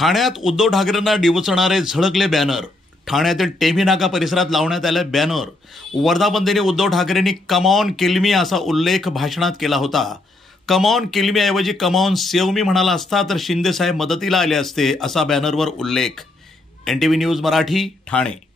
ठाण्यात उद्धव ठाकरेंना डिवचणारे झळकले बॅनर. ठाण्यातील टेम्ही नाका परिसरात लावण्यात आले बॅनर. वर्धापनदिनी उद्धव ठाकरेंनी कम ऑन किल मी असा उल्लेख भाषणात केला होता. कम ऑन किल मी ऐवजी कम ऑन सेव्ह मी म्हणाला असता तर शिंदे साहेब मदतीला आले असते असा बॅनरवर उल्लेख. NTV news Marathi, Thane.